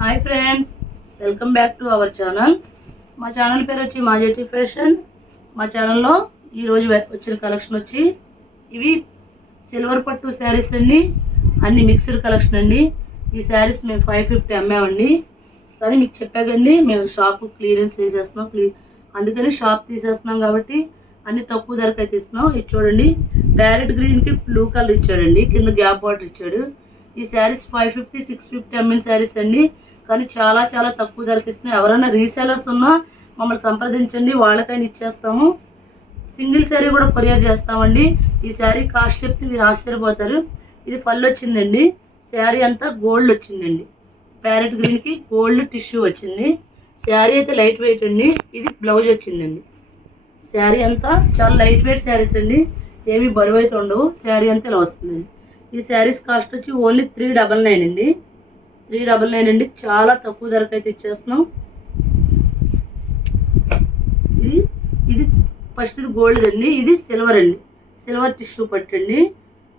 Hi friends welcome back to our channel మా channel పేరు వచ్చి మాజెటి ఫ్యాషన్. మా ఛానల్లో ఈరోజు వచ్చిన కలెక్షన్ వచ్చి ఇవి సిల్వర్ పట్టు శారీస్ అండి. అన్ని మిక్స్డ్ కలెక్షన్ అండి. ఈ శారీస్ మేము ఫైవ్ ఫిఫ్టీ అమ్మామండి కానీ మీకు చెప్పాకండి మేము షాప్ క్లియరెన్స్ చేసేస్తున్నాం. క్లీ అందుకని షాప్ తీసేస్తున్నాం కాబట్టి అన్ని తక్కువ ధరకు అయితే ఇస్తున్నాం ఇది చూడండి ప్యారెట్ గ్రీన్కి బ్లూ కలర్ ఇచ్చాడండి. కింద గ్యాప్ బార్డర్ ఇచ్చాడు. ఈ saris five fifty six fifty అమ్మిన శారీస్ అండి. కానీ చాలా చాలా తక్కువ ధరకు ఇస్తున్నాయి. ఎవరైనా రీసెలర్స్ ఉన్నా మమ్మల్ని సంప్రదించండి వాళ్ళకైనా ఇచ్చేస్తాము. సింగిల్ శారీ కూడా కొరియర్ చేస్తామండి. ఈ శారీ కాస్ట్ చెప్తే మీరు ఆశ్చర్యపోతారు. ఇది పళ్ళు వచ్చిందండి. శారీ అంతా గోల్డ్ వచ్చిందండి. ప్యారెట్ గ్రీన్కి గోల్డ్ టిష్యూ వచ్చింది. శారీ అయితే లైట్ వెయిట్ అండి. ఇది బ్లౌజ్ వచ్చిందండి. శారీ అంతా చాలా లైట్ వెయిట్ శారీస్ అండి. ఏమి బరువు అయితే ఉండవు. శారీ అంతా ఇలా వస్తుందండి. ఈ శారీస్ కాస్ట్ వచ్చి ఓన్లీ త్రీ డబల్ నైన్ అండి. త్రీ డబుల్ నైన్ అండి. చాలా తక్కువ ధరకు అయితే ఇచ్చేస్తున్నాం. ఇది ఇది ఫస్ట్ ఇది గోల్డ్ అండి. ఇది సిల్వర్ అండి. సిల్వర్ టిష్యూ పట్టండి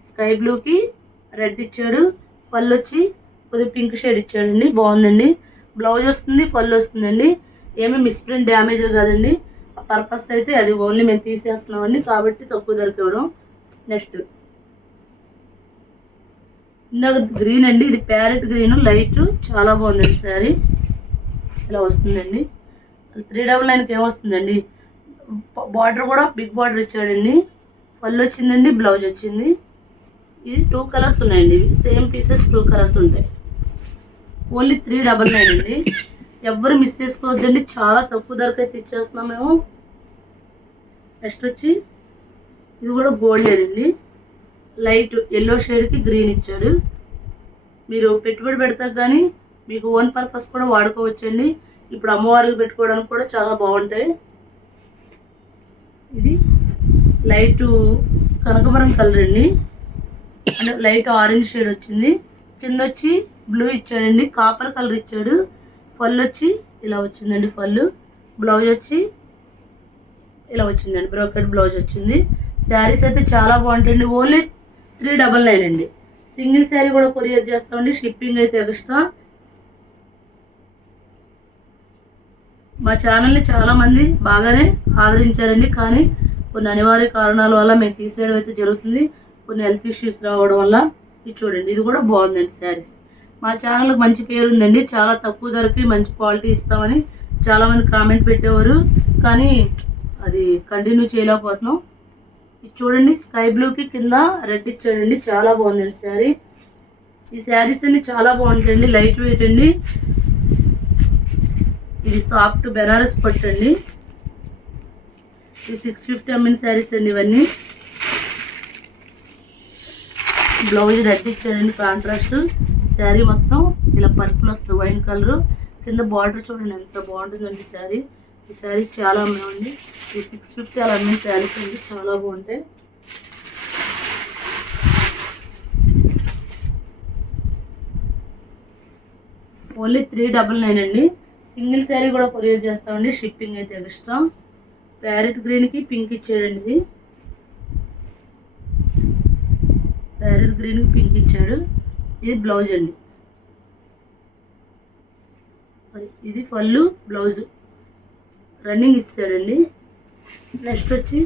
స్కై బ్లూకి రెడ్ ఇచ్చాడు. పళ్ళు వచ్చి కొద్దిగా పింక్ షేడ్ ఇచ్చాడండి. బాగుందండి. బ్లౌజ్ వస్తుంది పళ్ళు వస్తుందండి. ఏమీ మిస్ప్రింట్ డ్యామేజ్ కాదండి. పర్పస్ అయితే అది ఓన్లీ మేము తీసేస్తున్నామండి. కాబట్టి తక్కువ ధరకు ఇవ్వడం. నెక్స్ట్ ఇందాక గ్రీన్ అండి ఇది ప్యారెట్ గ్రీన్ లైట్ చాలా బాగుందండి శారీ ఇలా వస్తుందండి. త్రీ డబల్ నైన్కి ఏమొస్తుందండి? బార్డర్ కూడా బిగ్ బార్డర్ ఇచ్చాడండి. పళ్ళు వచ్చిందండి బ్లౌజ్ వచ్చింది. ఇది టూ కలర్స్ ఉన్నాయండి. సేమ్ పీసెస్ టూ కలర్స్ ఉంటాయి. ఓన్లీ త్రీ డబల్ నైన్ అండి. ఎవ్వరు మిస్ చేసుకోవద్దండి. చాలా తక్కువ ధరకు అయితే ఇచ్చేస్తున్నాం మేము. నెక్స్ట్ వచ్చి ఇది కూడా గోల్డ్ అండి. లైట్ ఎల్లో షేడ్కి గ్రీన్ ఇచ్చాడు. మీరు పెట్టుబడి పెడతారు కానీ మీకు ఓన్ పర్పస్ కూడా వాడుకోవచ్చండి. ఇప్పుడు అమ్మవారికి పెట్టుకోవడానికి కూడా చాలా బాగుంటాయి. ఇది లైట్ కనకమరం కలర్ అండి. అంటే లైట్ ఆరెంజ్ షేడ్ వచ్చింది. కింద వచ్చి బ్లూ ఇచ్చాడండి. కాపర్ కలర్ ఇచ్చాడు. పళ్ళు వచ్చి ఇలా వచ్చిందండి పళ్ళు. బ్లౌజ్ వచ్చి ఇలా వచ్చిందండి. బ్రోకెట్ బ్లౌజ్ వచ్చింది. శారీస్ అయితే చాలా బాగుంటాయండి. ఓన్లీ త్రీ డబల్ నైన్ అండి. సింగిల్ శారీ కూడా కొరియర్ చేస్తామండి. షిప్పింగ్ అయితే ఎక్స్ట్రా. మా ఛానల్ని చాలామంది బాగానే ఆదరించారండి. కానీ కొన్ని అనివార్య కారణాల వల్ల మేము తీసేయడం అయితే జరుగుతుంది. కొన్ని హెల్త్ ఇష్యూస్ రావడం వల్ల. ఇది చూడండి ఇది కూడా బాగుందండి శారీస్. మా ఛానల్కి మంచి పేరు ఉందండి. చాలా తక్కువ ధరకి మంచి క్వాలిటీ ఇస్తామని చాలామంది కామెంట్ పెట్టేవారు. కానీ అది కంటిన్యూ చేయలేకపోతున్నాం. ఇది చూడండి స్కై బ్లూకి కింద రెడ్ ఇచ్చాడండి. చాలా బాగుందండి శారీ. ఈ శారీస్ అన్ని చాలా బాగుంటాయండి లైట్ వెయిట్ అండి. ఇది సాఫ్ట్ బెనారస్ పట్టు అండి. ఈ సిక్స్ ఫిఫ్టీ ఎంఎన్ శారీస్ అండి ఇవన్నీ. బ్లౌజ్ రెడ్ ఇచ్చాడండి కాంట్రాస్ట్ శారీ మొత్తం ఇలా పర్పుల్ వస్తుంది వైన్ కలర్. కింద బార్డర్ చూడండి ఎంత బాగుంటుందండి శారీ. ఈ శారీస్ చాలా అమ్మామండి ఈ సిక్స్ ఫిఫ్టీ అలా అన్ని శారీస్ అండి చాలా బాగుంటాయి. ఓన్లీ త్రీ డబల్ నైన్ అండి. సింగిల్ శారీ కూడా కొరియర్ చేస్తామండి షిప్పింగ్ అయితే ఎక్స్ట్రా. ప్యారెట్ గ్రీన్కి పింక్ ఇచ్చాడండి ఇది. ప్యారెట్ గ్రీన్కి పింక్ ఇచ్చాడు. ఇది బ్లౌజ్ అండి. ఇది ఫల్లు బ్లౌజ్. రన్నింగ్ ఇస్తాడండి. నెక్స్ట్ వచ్చి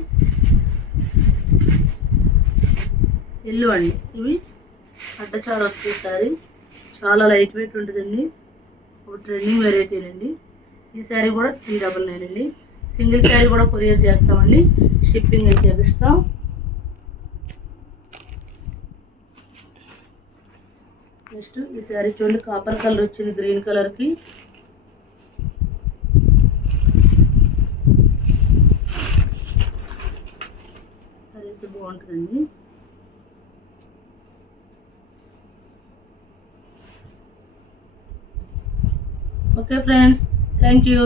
ఎల్లు అండి. ఇవి అడ్డచారు వస్తాయి సారీ చాలా లైట్ వెయిట్ ఉంటుందండి. ఒక ట్రెండింగ్ వెరైటీనండి ఈ శారీ కూడా త్రీ డబల్ నైన్ అండి. సింగిల్ శారీ కూడా కొరియర్ చేస్తామండి. షిప్పింగ్ అయితే ఇస్తాం నెక్స్ట్ ఈ శారీ చూడండి కాపర్ కలర్ వచ్చింది గ్రీన్ కలర్కి శారీ అయితే బాగుంటుందండి ఓకే ఫ్రెండ్స్ థ్యాంక్ యూ